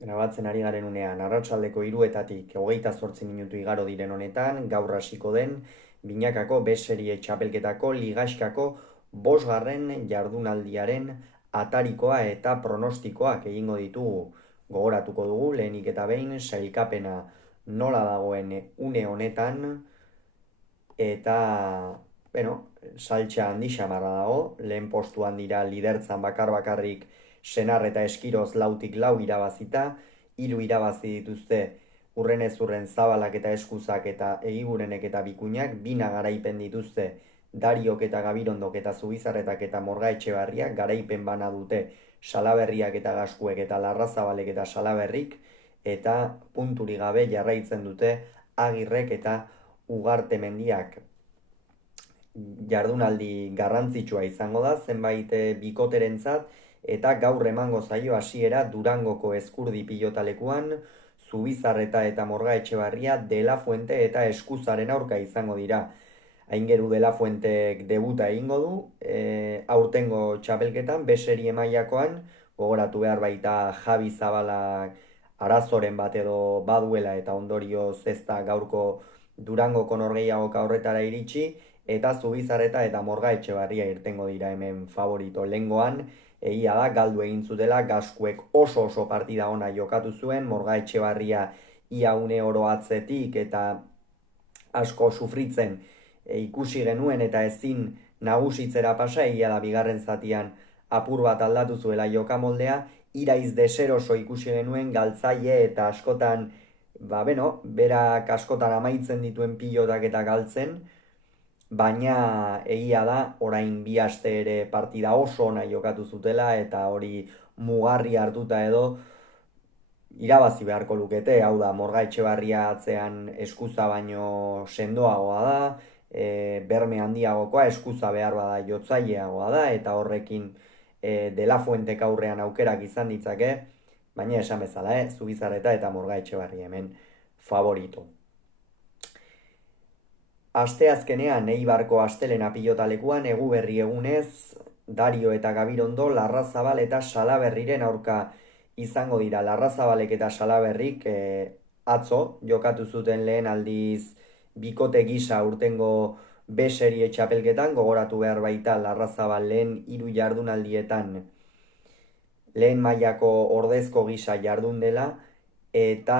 Grabatzen ari garen unean, arratsaldeko 3:00 28 minutu igaro diren honetan, gaur hasiko den binakako B-serie txapelketako ligaxkako 5. jardunaldiaren atarikoa eta pronostikoak egingo ditugu. Gogoratuko dugu, lehenik eta behin, sailkapena nola dagoen une honetan, eta, saltxa handi xamarra dago, lehen postuan dira lidertzan bakar-bakarrik Senar eta Eskiroz 4-4 irabazita, 3 irabazi dituzte Urrenez urren Zabalak eta Eskuzak eta Egigurenek eta Bikuñak, 2 garaipen dituzte Dariok eta Gabirondok eta Zubizarretak eta Morga Etxebarriak, garaipen bana dute Salaberriak eta Gaskuek eta Larrazabalek eta Salaberrik, eta punturi gabe jarraitzen dute Agirrek eta Ugarte Mendiak. Jardunaldi garrantzitsua izango da zenbait bikoterentzat, eta gaur emango zaio hasiera Durangoko Ezkurdi pilotalekuan, Zubizarreta eta Morga Etxebarria De La Fuente eta Eskuzaren aurka izango dira. Aingeru De La Fuentek debuta egingo du, aurtengo txapelketan, B-serie mailakoan, gogoratu behar baita Javi Zabalak arazoren bat edo baduela eta ondorioz ez da gaurko Durangoko norgehiagoka horretara iritsi, eta Zubizarreta eta Morga Etxebarria irtengo dira hemen favorito. Lengoan, egia da, galdu egin zutela, Gaskuek oso partida ona jokatu zuen, Morga Etxebarria ia une oro atzetik eta asko sufritzen ikusi genuen eta ezin nagusitzera pasa, egia da bigarren zatian apur bat aldatu zuela jokamoldea, iraiz deseroso ikusi genuen galtzaile eta askotan, berak askotan amaitzen dituen pilotak eta galtzen, baina egia da, orain 2 aste ere partida oso ona jokatu zutela, eta hori mugarri hartuta edo irabazi beharko lukete. Hau da, Morga Etxebarria atzean Eskuza baino sendoagoa da, berme handiagokoa, Eskuza behar bada jotzaileagoa da, eta horrekin De La Fuentek aurrean aukerak izan ditzake, baina esan bezala, Zubizarreta eta Morga Etxebarria hemen favorito. Asteazkenean Eibarko astelena pilotalekuan, Eguberri egunez, Dario eta Gabirondo, Larrazabal eta Salaberriren aurka izango dira. Larrazabalek eta Salaberrik atzo jokatu zuten lehen aldiz bikote gisa urtengo B-serie txapelketan, gogoratu behar baita Larrazabal lehen 3 jardunaldietan lehen mailako ordezko gisa jardun dela, eta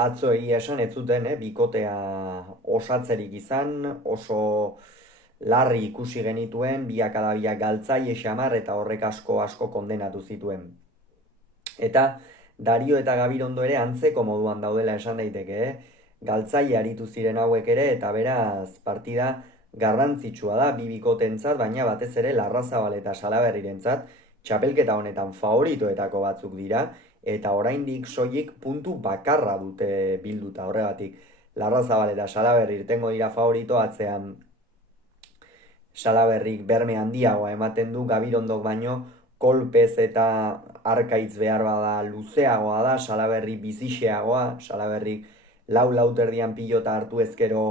atzo egia esan ez zuten bikotea osatzerik izan, oso larri ikusi genituen, biak adabiak galtzaile xamar eta horrek asko kondenatu zituen. Eta Dario eta Gabirondo ere antzeko moduan daudela esan daiteke, galtzaile aritu ziren hauek ere, eta beraz partida garrantzitsua da bi bikotentzat, baina batez ere Larrazabal eta Salaberrirentzat txapelketa honetan favoritoetako batzuk dira, eta oraindik soilik puntu bakarra dute bilduta. Horregatik Larrazabal eta Salaberri irtengo dira favorito, atzean Salaberrik berme handiagoa ematen du, Gabirondok baino kolpez eta arkaitz behar bada luzeagoa da, Salaberri bizixeagoa, Salaberrik lauterdian pilota hartu ezkero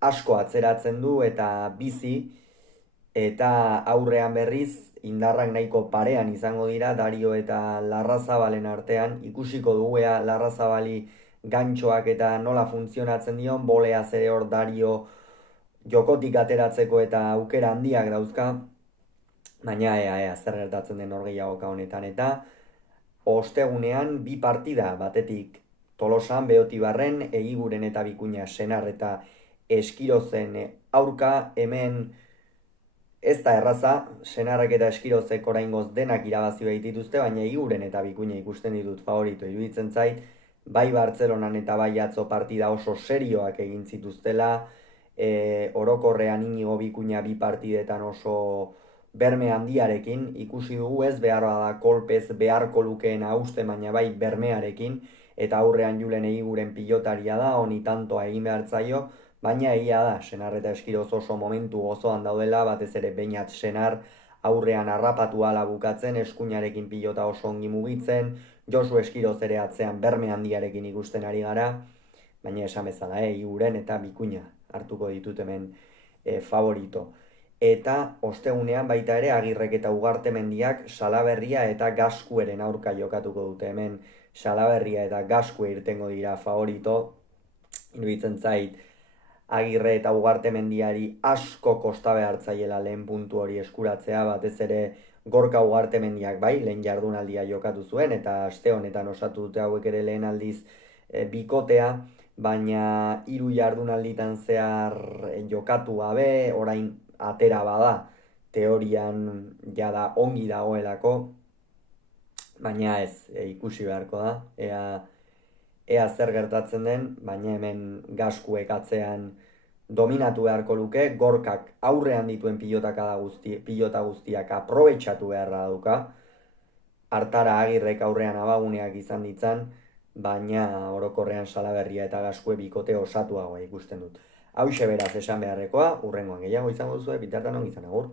asko atzeratzen du eta bizi, eta aurrean berriz indarrak nahiko parean izango dira Dario eta Larrazabalen artean. Ikusiko dugu Larrazabali gantxoak eta nola funtzionatzen dion, boleaz ere hor Dario jokotik ateratzeko eta aukera handiak dauzka, baina zer gertatzen den norgehiagoka honetan. Eta ostegunean 2 partida, batetik Tolosan, Beotibarren, Egiguren eta Bikuña, Senar eta Eskirozen aurka. Hemen ez da erraza, Senarrek eta Eskirozek oraingoz denak irabazi dituzte, baina Egiguren eta Bikuña ikusten ditut favorito. Iruditzen zait, bai Bartzelonan eta bai atzo partida oso serioak egin zituztela, orokorrean Inigo Bikuña 2 partidetan oso berme handiarekin, ikusi dugu, ez behar da kolpez beharko lukeen hauste, baina bai bermearekin, eta aurrean Julen Egiguren pilotaria da, honi tantoa egin behar zaio, baina egia da, Senar eta Eskiroz oso momentu gozoan daudela, batez ere Beñat Senar aurrean harrapatu ala bukatzen, eskuinarekin pilota oso ongi mugitzen, Josu Eskiroz ere atzean berme handiarekin ikusten ari gara, baina esan bezala, Egiguren eta Bikuña hartuko ditut hemen favorito. eta ostegunean baita ere Agirrek eta Ugartemendiak Salaberria eta Gaskueren aurka jokatuko dute. Hemen Salaberria eta Gaskue irtengo dira favorito. Iruditzen zait Agirre eta Ugartemendiari asko kosta behar zaiela lehen puntu hori eskuratzea, batez ere Gorka Ugartemendiak bai, lehen jardunaldia jokatu zuen, eta aste honetan osatu dute hauek ere lehen aldiz bikotea, baina 3 jardunalditan zehar jokatu gabe, orain atera bada, teorian jada ongi dagoelako, baina ez, ikusi beharko da, ea zer gertatzen den, baina hemen Gaskuek atzean dominatu beharko luke, Gorkak aurrean dituen pilota guztiak aprobetxatu beharra dauka, hartara Agirrek aurrean abaguneak izan ditzan, baina orokorrean Salaberria eta Gaskue bikote osatuagoa ikusten dut. Hauxe beraz esan beharrekoa, hurrengoan gehiago izango duzue, bitartean ongi izan, agur.